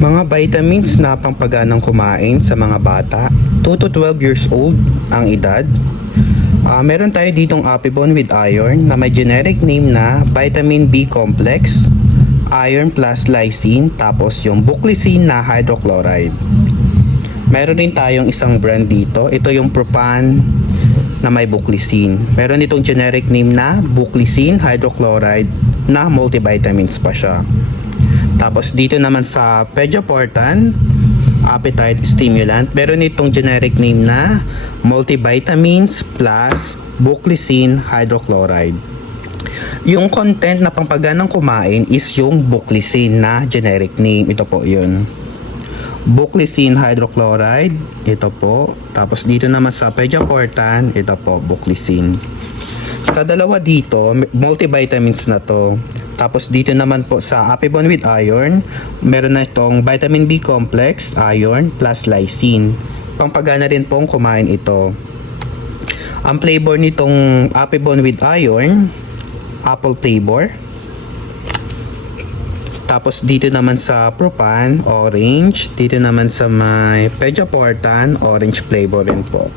Mga vitamins na pampaganang kumain sa mga bata, 2 to 12 years old ang edad. Meron tayo ditong Apibon with iron na may generic name na vitamin B complex, iron plus lysine, tapos yung buclicine na hydrochloride. Meron din tayong isang brand dito, ito yung Propan na may buclicine. Meron itong generic name na buclicine hydrochloride na multivitamins pa siya. Tapos dito naman sa Pejoportan, appetite stimulant, meron itong generic name na multivitamins plus buclicine hydrochloride. Yung content na pampaganang kumain is yung buclicine na generic name. Ito po yun. Buclicine hydrochloride, ito po. Tapos dito naman sa Pejoportan, ito po, buclicine. Sa dalawa dito, multivitamins na to. Tapos dito naman po sa Apibon with iron, meron na itong vitamin B complex, iron plus lysine. Pampagana rin pong kumain ito. Ang flavor nitong Apibon with iron, apple flavor. Tapos dito naman sa Propan, orange. Dito naman sa may Pejoportan, orange flavor rin po.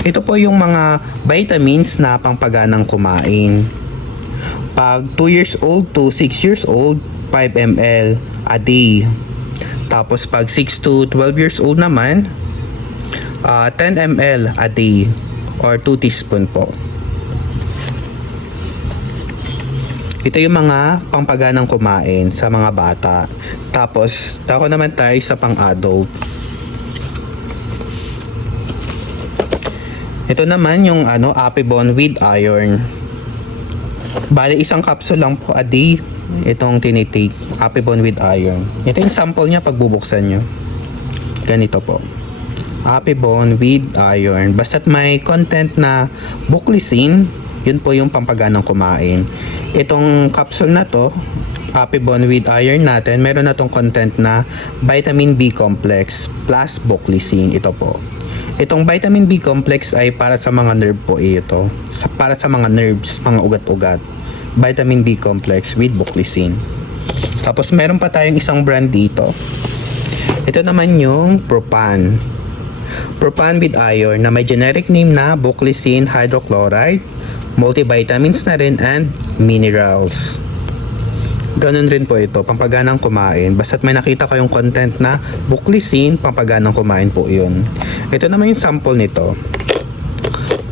Ito po yung mga vitamins na pampaganang kumain. Pag 2 years old to 6 years old, 5 ml a day. Tapos pag 6 to 12 years old naman, 10 ml a day or 2 teaspoon po. Ito yung mga pampaganang kumain sa mga bata. Tapos, tako naman tayo sa pang-adult. Ito naman yung Apibon with iron. Bali, isang capsule lang po a day itong tinitake, Apibon with iron. Ito yung sample niya pag bubuksan nyo. Ganito po. Apibon with iron. Basta't may content na buclicine, yun po yung pampaganang kumain. Itong capsule na to, Apibon with iron natin, meron na tong content na vitamin B complex plus buclicine. Ito po. Itong vitamin B complex ay para sa mga nerve po ito. Para sa mga nerves, mga ugat-ugat. Vitamin B complex with buclicine. Tapos meron pa tayong isang brand dito. Ito naman yung Propan. Propan with iron na may generic name na buclicine hydrochloride, multivitamins na rin and minerals. Ganun rin po ito, pampaganang kumain. Basta't may nakita ko yung content na buclicine, pampaganang kumain po yun. Ito naman yung sample nito.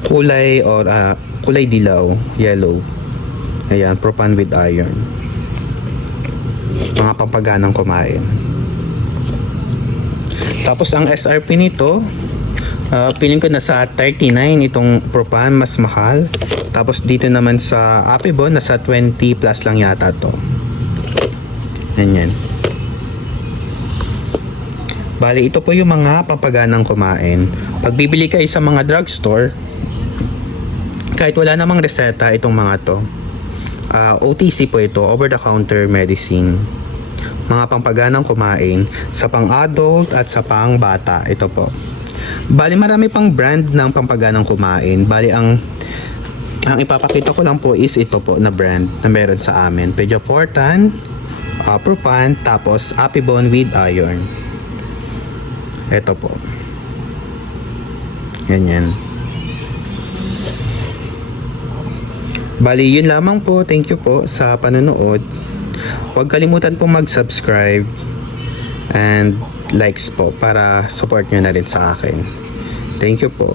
Kulay dilaw, yellow. Ayan, Propan with iron. Mga pampaganang kumain. Tapos ang SRP nito, piling ko na sa 39 itong Propan, mas mahal. Tapos dito naman sa Apibon, nasa 20 plus lang yata to. Ganyan. Bali, ito po yung mga pampaganang kumain. Pag bibili kayo sa mga drugstore, kahit wala namang reseta itong mga to, OTC po ito, over-the-counter medicine. Mga pampaganang kumain sa pang-adult at sa pang-bata. Ito po. Bali, marami pang brand ng pampaganang kumain. Bali, ang ipapakita ko lang po is ito po na brand na meron sa amin. Pejoportan, Propan, tapos Apibon with iron. Ito po. Ganyan. Bali, yun lamang po. Thank you po sa panonood. Huwag kalimutan po mag-subscribe and likes po para support nyo na rin sa akin. Thank you po.